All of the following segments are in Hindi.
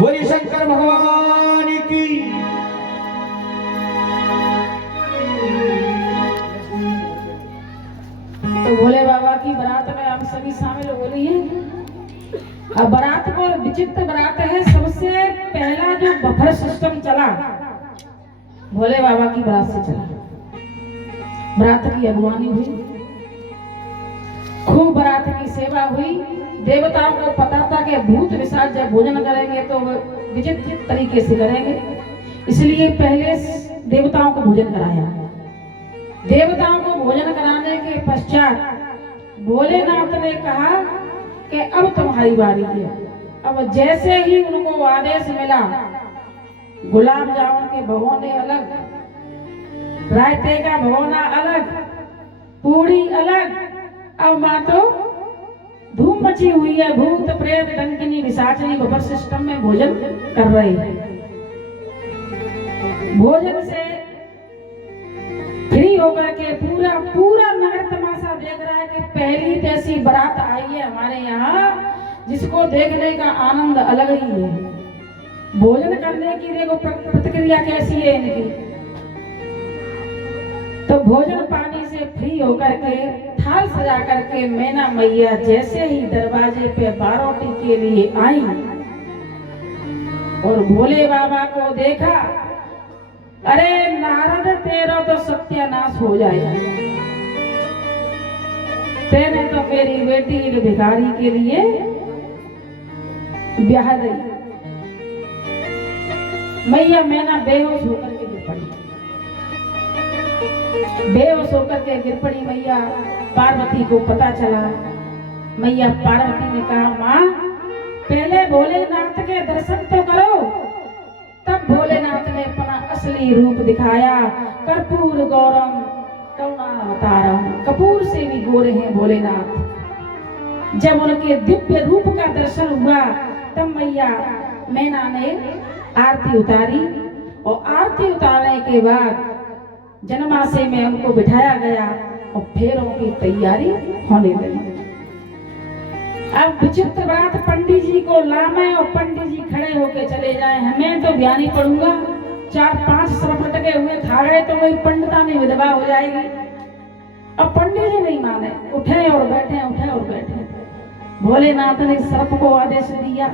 बोलिए शंकर भगवान की। तो भोले बाबा की बारात में हम सभी शामिल हो रही हैं। अब बारात को विचित्र बारात है। सबसे पहला जो बफर सिस्टम चला भोले बाबा की बारात से चला। बारात की अगवानी हुई, खूब बारात की सेवा हुई। देवताओं को पता था कि भूत पिशाच जब भोजन करेंगे तो विचित्र तरीके से करेंगे, इसलिए पहले देवताओं को भोजन कराया। देवताओं को भोजन कराने के पश्चात भोलेनाथ ने कहा कि अब तुम्हारी बारी है। अब जैसे ही उनको आदेश मिला, गुलाब जामुन के भगोने अलग, रायते का भगोना अलग, पूरी अलग। अब माँ तो धूम मची हुई है। भूत प्रेत डंकिनी विसाचनी बफर सिस्टम में भोजन कर रहे हैं। भोजन से फ्री होकर के पूरा पूरा नगर तमाशा देख रहा है कि पहली ऐसी बारात आई है हमारे यहाँ, जिसको देखने का आनंद अलग ही है। भोजन करने की देखो प्रतिक्रिया कैसी है इनकी। तो भोजन पानी से फ्री होकर के थाल सजा करके मैना मैया जैसे ही दरवाजे पे बारोटी के लिए आई और भोले बाबा को देखा, अरे नारद तेरा तो सत्यानाश हो जाएगा। तेने तो मेरी बेटी एक भिखारी के लिए ब्याह दी। मैया मैना बेहोश होकर के गिर पड़ी। बेहोश होकर के गिर पड़ी मैया। पार्वती को पता चला। मैया पार्वती ने कहा, माँ पहले भोलेनाथ के दर्शन तो करो। तब भोलेनाथ ने अपना असली रूप दिखाया। कर्पूर गौरम करुणावतारम, कपूर से भी गोरे हैं भोलेनाथ। जब उनके दिव्य रूप का दर्शन हुआ तब मैया मैना ने आरती उतारी और आरती उतारने के बाद जन्माशय में उनको बिठाया गया और फेरों की तैयारी होने लगी। अब विचित्र बात, पंडित जी को लामे और पंडित जी खड़े होके चले जाए। हमें तो बयानी पढ़ूंगा, 4-5 सर्प लटके हुए खा गए तो वही पंडिता में विधवा हो जाएगी। अब पंडित जी नहीं माने, उठे और बैठे, उठे और बैठे। भोलेनाथ ने सर्प को आदेश दिया,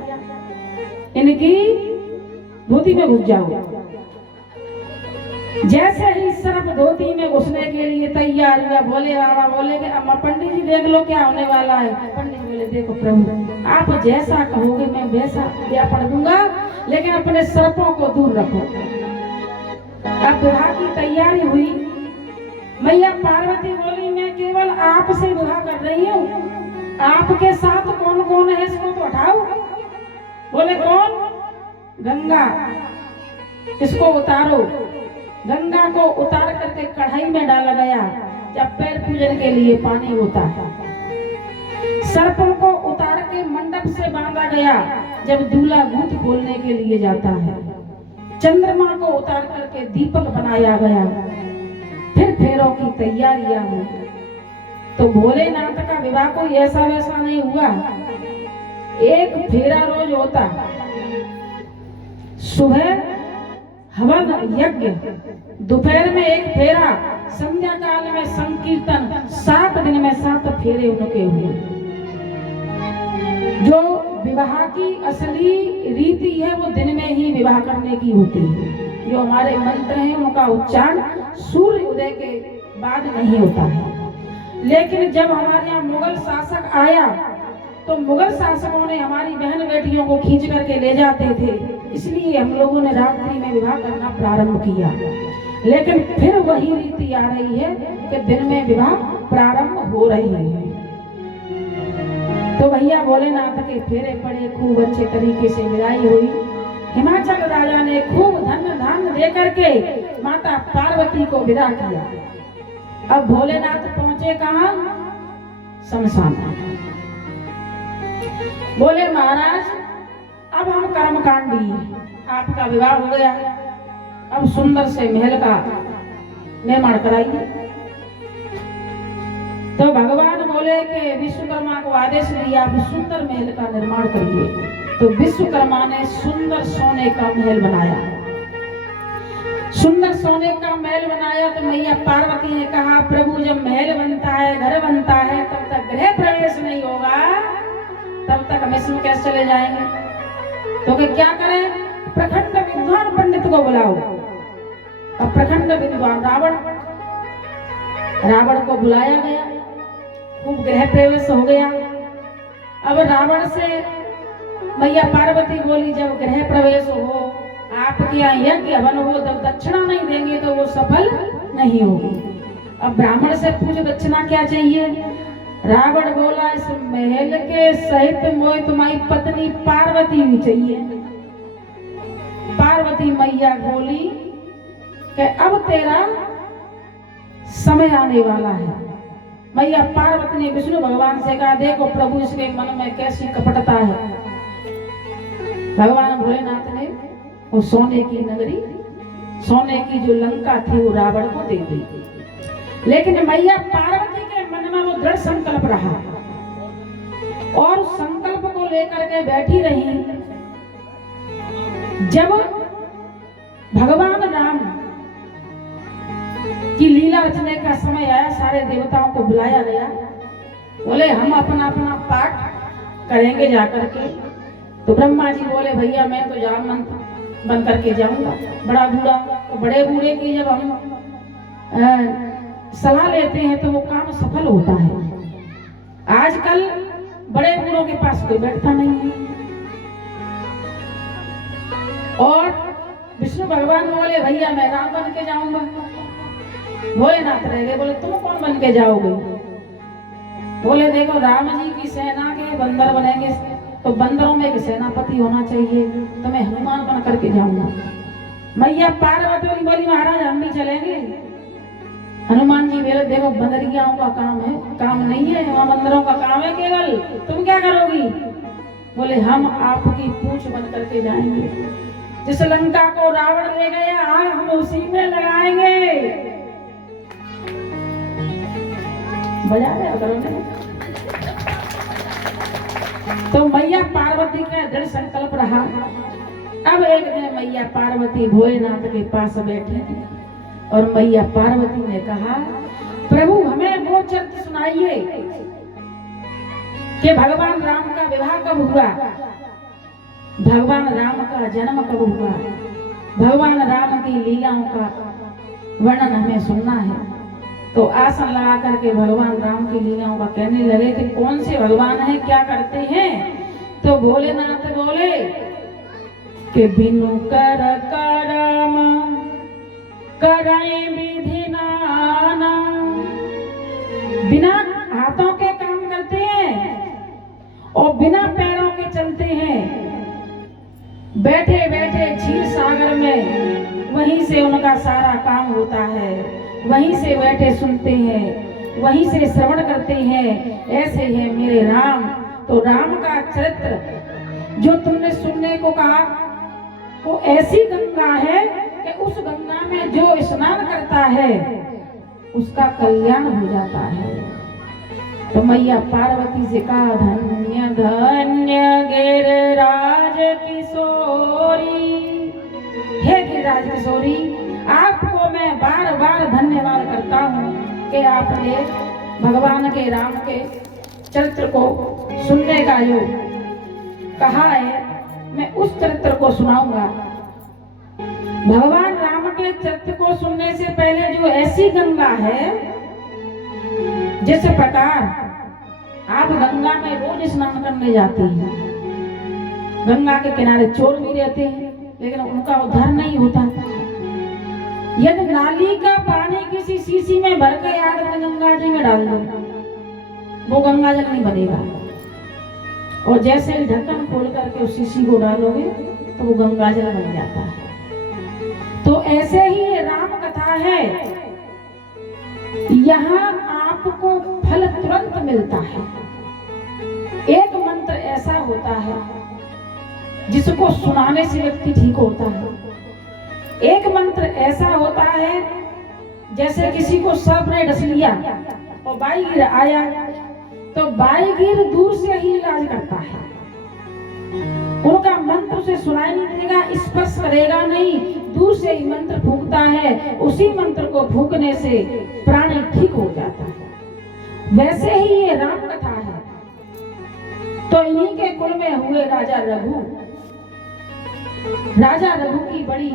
इनकी धोती में घुस जाओ। जैसे ही सर्प धोती में घुसने के लिए तैयार हुआ, भोले बाबा बोले कि अम्मा पंडित जी देख लो क्या होने वाला है। पंडित जी बोले देखो प्रभु, आप जैसा कहोगे मैं वैसा व्यापार दूंगा, लेकिन अपने सर्पों को दूर रखो। अब विवाह की तैयारी हुई। मैया पार्वती बोली मैं केवल आपसे विवाह कर रही हूँ, आपके साथ कौन कौन है इसको तो हटाओ। बोले कौन? गंगा, इसको उतारो। गंगा को उतार करके कढ़ाई में डाला गया, जब पैर पूजन के लिए पानी होता है। सर्पों को उतार के मंडप से बांधा गया, जब दूल्हा गूंथ खोलने के लिए जाता है। चंद्रमा को उतार करके दीपक बनाया गया। फिर फेरों की तैयारियां हुई। तो भोलेनाथ का विवाह कोई ऐसा वैसा नहीं हुआ, एक फेरा रोज होता। सुबह हवन यज्ञ, दोपहर में एक फेरा, संध्या काल में संकीर्तन, 7 दिन में 7 फेरे उनके हुए। जो विवाह की असली रीति है वो दिन में ही विवाह करने की होती है। जो हमारे मंत्र हैं उनका उच्चारण सूर्य उदय के बाद नहीं होता है। लेकिन जब हमारे यहाँ मुगल शासक आया तो मुगल शासकों ने हमारी बहन बेटियों को खींच करके ले जाते थे, इसलिए हम लोगों ने रात्रि में विवाह करना प्रारंभ किया। लेकिन फिर वही रीति आ रही है कि दिन में विवाह प्रारंभ हो रही है। तो भैया भोलेनाथ के फेरे पड़े, खूब अच्छे तरीके से विदाई हुई। हिमाचल राजा ने खूब धन धान दे करके माता पार्वती को विदा किया। अब भोलेनाथ पहुंचे कहाँ? शमशान। बोले महाराज अब हम कर्मकांडी, आपका विवाह हो गया, अब सुंदर से महल का निर्माण कराइए। तो भगवान बोले कि विश्वकर्मा को आदेश दिया आप सुंदर महल का निर्माण करिए। तो विश्वकर्मा ने सुंदर सोने का महल बनाया। सुंदर सोने का महल बनाया तो मैया पार्वती ने कहा प्रभु जब महल बनता है, घर बनता है, तब तक गृह प्रवेश नहीं होगा, तब तक हम इसमें कैसे चले जाएंगे? तो क्या करें? प्रखंड विद्वान पंडित को बुलाओ। अब प्रखंड विद्वान रावण को बुलाया गया, खूब गृह प्रवेश हो गया। अब रावण से मैया पार्वती बोली जब गृह प्रवेश हो, आपके यहाँ यज्ञ हवन हो, जब दक्षिणा नहीं देंगे तो वो सफल नहीं होगी। अब ब्राह्मण से पूछ दक्षिणा क्या चाहिए? रावण बोला इस महल के सहित मोए तुम्हारी पत्नी पार्वती भी चाहिए। पार्वती मैया बोली कि अब तेरा समय आने वाला है। मैया पार्वती ने विष्णु भगवान से कहा देखो प्रभु इसके मन में कैसी कपटता है। भगवान भोलेनाथ ने वो सोने की नगरी, सोने की जो लंका थी वो रावण को दे दी। लेकिन मैया पार्वती के मन में वो दृढ़ संकल्प रहा और संकल्प को लेकर के बैठी रही। जब भगवान राम की लीला रचने का समय आया, सारे देवताओं को बुलाया गया। बोले हम अपना अपना पाठ करेंगे जाकर के। तो ब्रह्मा जी बोले भैया मैं तो जान बन करके जाऊंगा। बड़ा बूढ़ा, तो बड़े बूढ़े की जब हम सलाह लेते हैं तो वो काम सफल होता है। आजकल बड़े बूढ़ों के पास कोई बैठता नहीं है। और विष्णु भगवान बोले भैया मैं राम बन के जाऊंगा। भोलेनाथ रह गए, बोले तुम कौन बन के जाओगे? बोले देखो राम जी की सेना के बंदर बनेंगे तो बंदरों में एक सेनापति होना चाहिए, तो मैं हनुमान बन करके जाऊंगा। मैया पार्वती बोली महाराज हम भी चलेंगे। हनुमान जी बोले देखो बंदरियाओं का काम है, काम नहीं है, वहाँ बंदरों का काम है केवल, तुम क्या करोगी? बोले हम आपकी पूंछ बन करके जाएंगे। जिस लंका को रावण ले गया आग हम उसी में लगाएंगे। बजा रहे करो ने। तो मैया पार्वती का दृढ़ संकल्प रहा अब एक दिन मैया पार्वती भोलेनाथ के पास बैठी और मैया पार्वती ने कहा, प्रभु हमें वो चरित्र सुनाइए कि भगवान राम का विवाह कब हुआ, भगवान राम का जन्म कब हुआ, भगवान राम की लीलाओं का वर्णन हमें सुनना है। तो आसन लगा करके भगवान राम की लीलाओं का कहने लगे कि कौन से भगवान हैं, क्या करते हैं। तो भोलेनाथ बोले कि बिनु कर करम करें विधि नाना, बिना हाथों के काम करते हैं और बिना पैरों के चलते हैं। बैठे बैठे क्षीर सागर में वहीं से उनका सारा काम होता है, वहीं से बैठे सुनते हैं, वहीं से श्रवण करते हैं। ऐसे है मेरे राम। तो राम का चरित्र जो तुमने सुनने को कहा वो ऐसी गंगा है कि उस गंगा में जो स्नान करता है उसका कल्याण हो जाता है। तो मैया पार्वती से कहा, धन्य धन्य गिरिराज किशोरी, हे गिरिराज किशोरी, आपको मैं बार बार धन्यवाद करता हूँ कि आपने भगवान के राम के चरित्र को सुनने का जो कहा है, मैं उस चरित्र को सुनाऊंगा। भगवान राम के चरित्र को सुनने से पहले जो ऐसी गंगा है, जिस प्रकार आप गंगा में रोज स्नान करने जाते हैं, गंगा के किनारे चोर भी रहते हैं लेकिन उनका उद्धार नहीं होता। यदि नाली का पानी किसी शीशी में भर के आग गंगा जी में डाल दो, वो गंगा जल नहीं बनेगा। और जैसे ढक्कन खोल करके उस शीशी को डालोगे तो वो गंगा जल बन जाता है। तो ऐसे ही ये राम कथा है, यहाँ आपको फल तुरंत मिलता है। एक मंत्र ऐसा होता है जिसको सुनाने से व्यक्ति ठीक होता है। एक मंत्र ऐसा होता है जैसे किसी को सर्प ने डस लिया और बाईगिर आया तो बाईगिर दूर से ही इलाज करता है। उनका मंत्र उसे सुनाई नहीं देगा, स्पर्श करेगा नहीं, दूर से ही मंत्र फूंकता है। उसी मंत्र को फूंकने से प्राणी ठीक हो जाता है। वैसे ही ये राम कथा है। तो इन्हीं के कुल में हुए राजा रघु। राजा रघु की बड़ी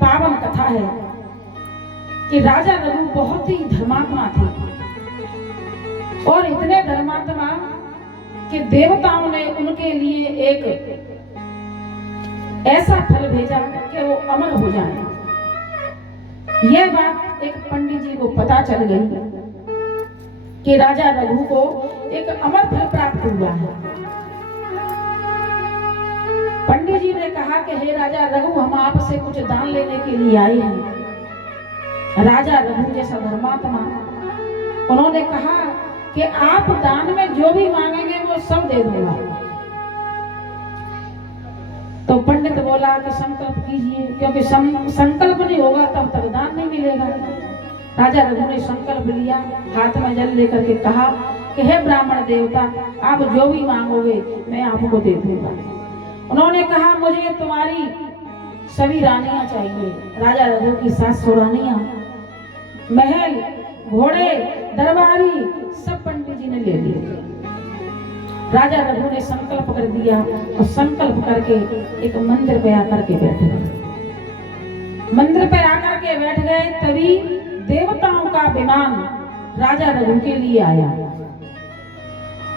पावन कथा है कि राजा रघु बहुत ही धर्मात्मा थे और इतने धर्मात्मा कि देवताओं ने उनके लिए एक ऐसा फल भेजा कि वो अमर हो जाए। यह बात एक पंडित जी को पता चल गई कि राजा रघु को एक अमर फल प्राप्त हुआ है। पंडित जी ने कहा कि हे राजा रघु, हम आपसे कुछ दान लेने के लिए आए हैं। राजा रघु जैसा धर्मात्मा, उन्होंने कहा कि आप दान में जो भी मांगेंगे वो सब दे दूंगा। तो पंडित बोला कि संकल्प कीजिए, क्योंकि संकल्प नहीं होगा तब तक दान नहीं मिलेगा। राजा रघु ने संकल्प लिया, हाथ में जल लेकर के कहा कि हे ब्राह्मण देवता, आप जो भी मांगोगे मैं आपको दे दूंगा। उन्होंने कहा मुझे तुम्हारी सभी रानियां चाहिए। राजा रघु की 700 रानियां, महल, घोड़े, दरबारी सब पंडित जी ने ले लिए। राजा रघु ने संकल्प कर दिया और संकल्प करके एक मंदिर पे आकर के बैठ गए। मंदिर पे आकर के बैठ गए तभी देवताओं का विमान राजा रघु के लिए आया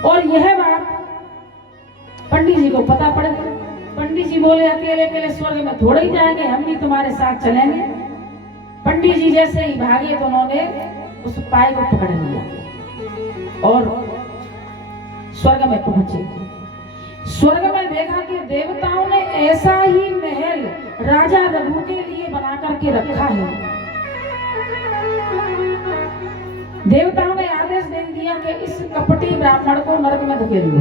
और यह बात पंडित जी को पता पड़ गई। पंडित जी बोले अकेले अकेले स्वर्ग में थोड़े ही जाएंगे, हम भी तुम्हारे साथ चलेंगे। पंडित जी जैसे ही भागे तो उन्होंने उस पाय को पकड़ लिया और स्वर्ग में पहुंचे। स्वर्ग में देखा कि देवताओं ने ऐसा ही महल राजा रघु के लिए बना करके रखा है। देवताओं ने आदेश दे दिया कि इस कपटी ब्राह्मण को नरक में धकेल दो।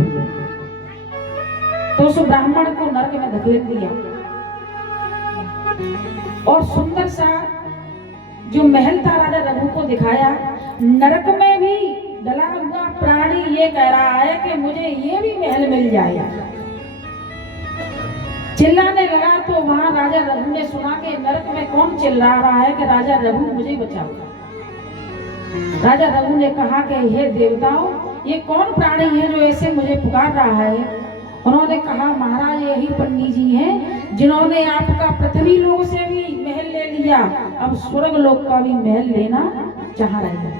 तो उस ब्राह्मण को नरक में धकेल दिया और सुंदर सा जो महल था राजा रघु को दिखाया। नरक में भी डला हुआ प्राणी ये कह रहा है कि मुझे ये भी महल मिल जाए। चिल्लाने लगा तो वहां राजा रघु ने सुना कि नरक में कौन चिल्ला रहा है कि राजा रघु मुझे बचाओ। राजा रघु ने कहा कि हे देवताओं, ये कौन प्राणी है जो ऐसे मुझे पुकार रहा है। उन्होंने कहा महाराज यही पंडित जी हैं जिन्होंने आपका पृथ्वी लोक से भी महल ले लिया, अब स्वर्ग लोक का भी महल लेना चाह रहे हैं।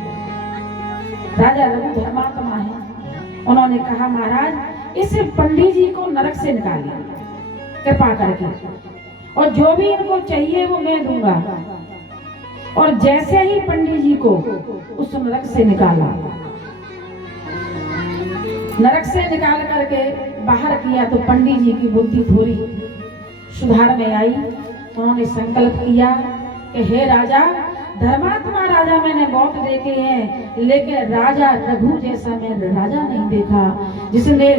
राजा रघु धर्मात्मा है। उन्होंने कहा महाराज इस पंडित जी को नरक से निकालिए कृपा करके, और जो भी इनको चाहिए वो मैं दूंगा। और जैसे ही पंडित जी को उस नरक से निकाला, नरक से निकाल करके बाहर किया तो पंडित जी की बुद्धि थोड़ी सुधार में आई। उन्होंने संकल्प किया कि हे राजा, धर्मात्मा राजा मैंने बहुत देखे हैं, लेकिन राजा रघु जैसा मैंने राजा नहीं देखा, जिसने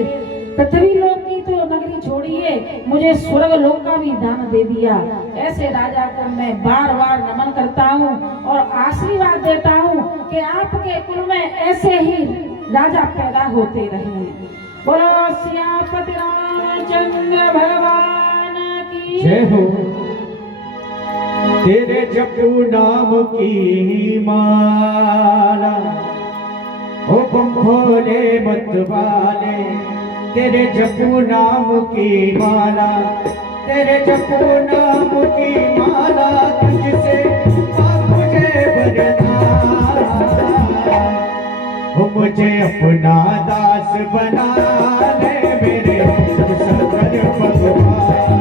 पृथ्वी लोक की तो नगरी छोड़िए मुझे स्वर्ग लोक का भी दान दे दिया। ऐसे राजा को मैं बार बार नमन करता हूँ और आशीर्वाद देता हूँ कि आपके कुल में ऐसे ही राजा पैदा होते रहे। बोलो सियापति रामचंद्र भगवान की जय हो। तेरे जपू नाम की माला, ओ बम भोले मत वाले, तेरे जपू नाम की माला, तेरे जपू नाम की माला, तुझसे मुझे वरदान, मुझे अपना दास बना ले मेरे शंकर भगवान,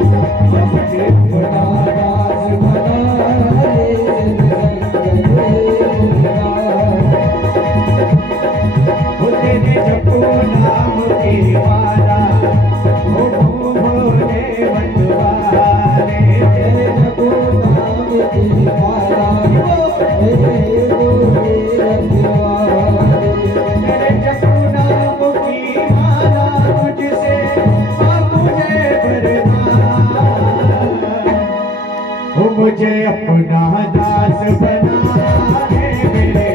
मुझे अपना दास बना ले तेरे जपू नाम की माला, ओ भोले मतवाले, तेरे जपू नाम की माला, तेरे जपू नाम की माला, तुझसे मुझे वरदान, मुझे अपना दास बना ले मेरे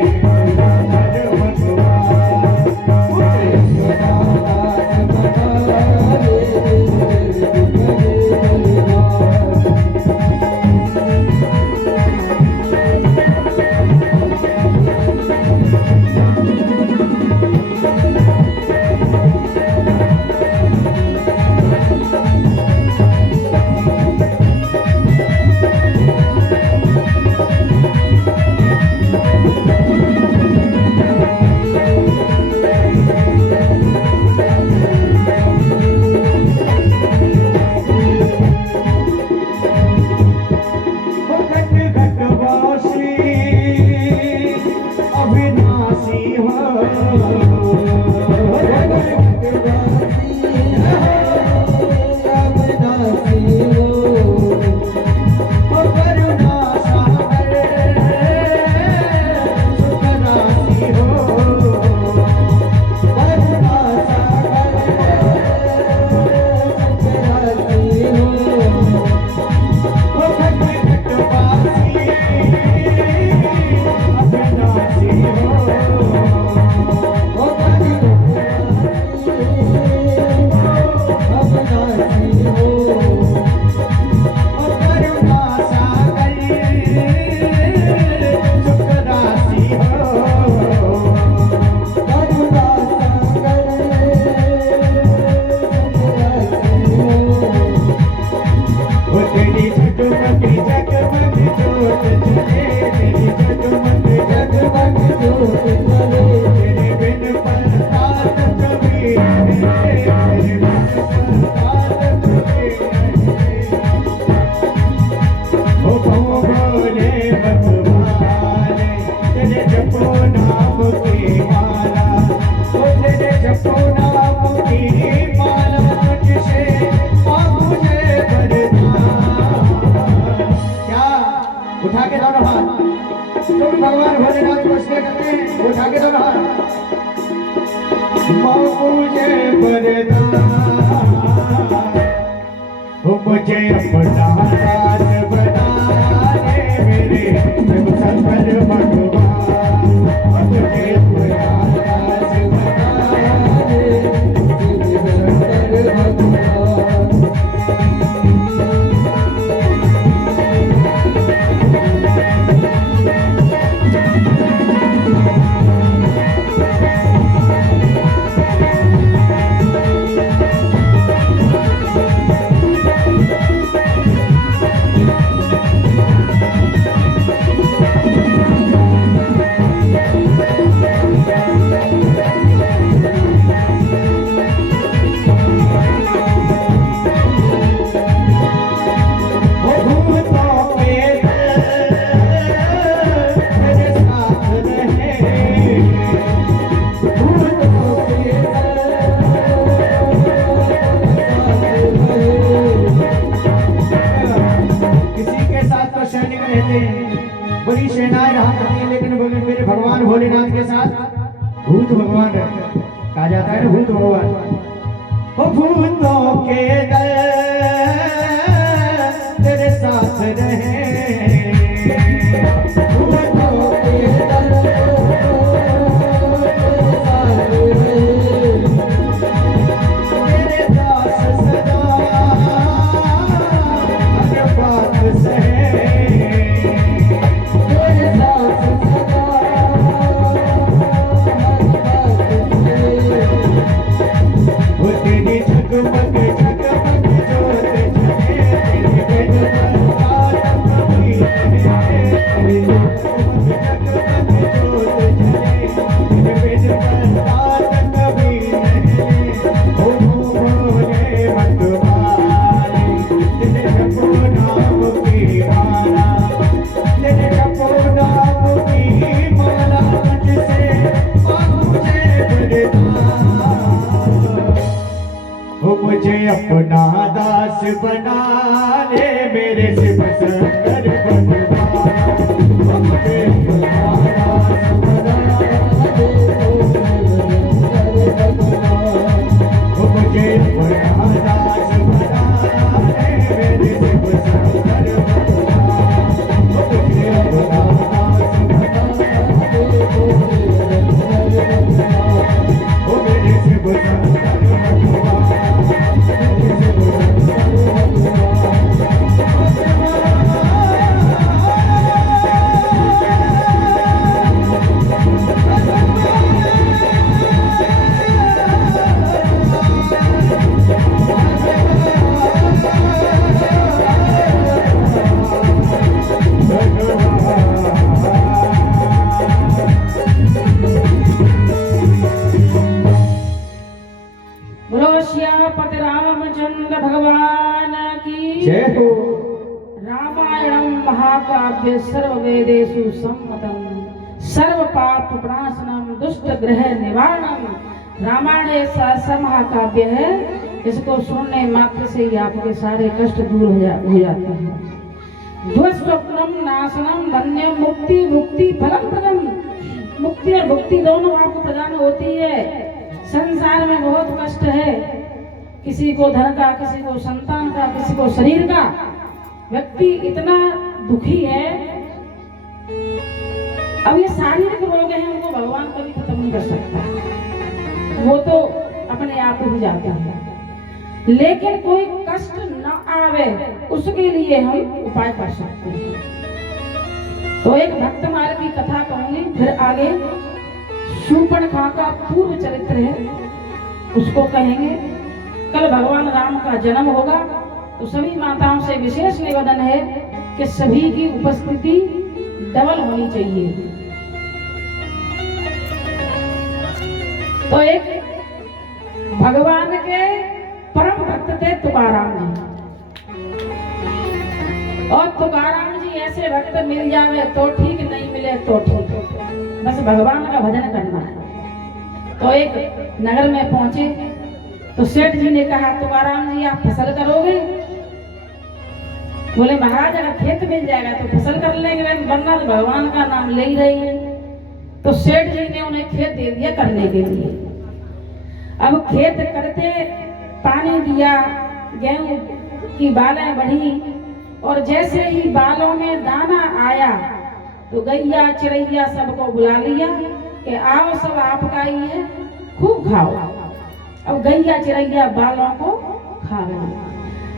उठा के दोनों हाथ, तुम भगवान भोलेनाथ को स्नेह करते हैं, उठा के दोनों हाथ, मुझे वरदान, मुझे अपना दास बना ले मेरे शंकर भगवान, मुझे अपना दास बना ले मेरे शंकर भगवान। बड़ी सेनाएं रहा करती हैं, लेकिन मेरे भगवान भोलेनाथ के साथ भूत भगवान रहते हैं। कहा जाता है ना भूत भगवान, ओ भूतों के दल तेरे साथ रहे, भूतों के दल तेरे दास सदा हर बात सहे, तेरे दास सदा वो तेरी झगमग झगमग जोत जले, तेरी बेद पर कभी रहे, तेरी झगमग झगमग जोत जले, तेरी बेद पर कभी रहे, ओ भोले मत भाई, तेरे जपो नाम की माला, तेरे जपो नाम की माला, मुझसे मुझे बरदान, ओ मुझे अपना दास बना ले, मेरे शिव शंकर भगवान, ओ मुझे अपना दास बना ले, ओ मुझे अपना दास बना ले, मेरे शिव शंकर भगवान, ओ मुझे अपना दास बना ले, ओ मेरे शिव शंकर भगवान। बोलो श्यामपति रामचंद्र भगवान की जय हो। रामायणम महाकाव्य सर्ववेदेषु सम्मतम सर्व पाप प्रणाशनम दुष्ट ग्रह निवारणम। रामायण ऐसा महाकाव्य है, इसको सुनने मात्र से ही आपके सारे कष्ट दूर हो जाते हैं। ध्वस्वप्नम नाशनम धन्य मुक्ति मुक्ति फलम प्रदम। मुक्ति और भुक्ति दोनों आपको प्रदान होती है। संसार में बहुत कष्ट है, किसी को धन का, किसी को संतान का, किसी को शरीर का। व्यक्ति इतना दुखी है, अब ये शारीरिक रोग है, उनको भगवान कभी खत्म नहीं कर सकता, वो तो अपने आप ही जाते हैं। लेकिन कोई कष्ट न आवे उसके लिए हम उपाय कर सकते हैं। तो एक भक्त मार्ग की कथा कहूंगी, फिर आगे शूर्पणखा का पूर्व चरित्र है, उसको कहेंगे। कल भगवान राम का जन्म होगा, तो सभी माताओं से विशेष निवेदन है कि सभी की उपस्थिति डबल होनी चाहिए। तो एक भगवान के परम भक्त थे तुकाराम जी, और तुकाराम जी ऐसे भक्त मिल जावे तो ठीक, नहीं मिले तो ठीक, बस भगवान का भजन करना है। तो एक नगर में पहुंचे तो सेठ जी ने कहा, तुकाराम जी आप फसल करोगे? बोले महाराज अगर खेत मिल जाएगा तो फसल कर लेंगे, वरना तो भगवान का नाम ले ही रही है। तो सेठ जी ने उन्हें खेत दे दिया करने के लिए। अब खेत करते, पानी दिया, गेहूं की बालें बढ़ी, और जैसे ही बालों में दाना आया तो गैया चिड़ैया सबको बुला लिया कि आओ सब आपका ही है, खूब खाओ। अब गैया चिड़ैया बालों को खा गई।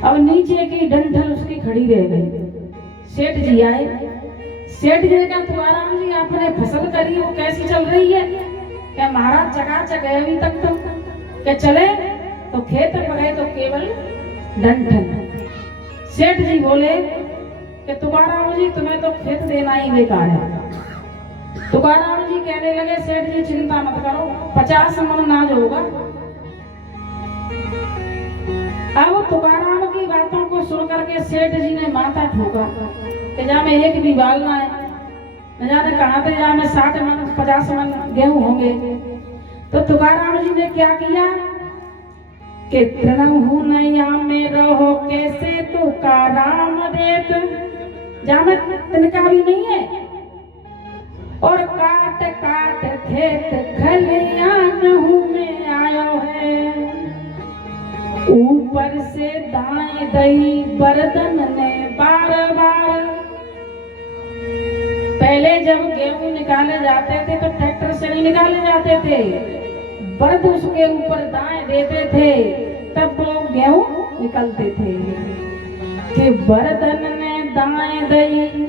अब नीचे की डंठल उसकी खड़ी रह गई। सेठ जी आए, सेठ जी ने कहा, तुकाराम जी आपने फसल करी, वो कैसी चल रही है? क्या महाराज चकाचक है अभी तक तो? क्या चले? तो खेत पर है तो केवल डंठल। सेठ जी बोले कि तुकाराम जी तुम्हें तो खेत देना ही बेकार है। तुकाराम जी कहने लगे, सेठ जी चिंता मत करो, 50 मन अनाज होगा। अब तुकाराम की बातों को सुन करके सेठ जी ने माथा ठोका कि जा में एक भी बाल ना है, न जाने कहां से जा में 60 मन 50 मन गेहूं होंगे। तो तुकाराम जी ने क्या किया कि तृणहु नैया में रहो कैसे तुकाराम देत। जा में तिनका भी नहीं है, और काट काट खेत खलियान में आयो है। ऊपर से दाएं दई बर्तन ने बार बार। पहले जब गेहूं निकाले जाते थे तो ट्रैक्टर से नहीं निकाले जाते थे, बर्द उसके ऊपर दाएं देते थे, तब वो गेहूं निकलते थे। कि बर्तन ने दाएं दई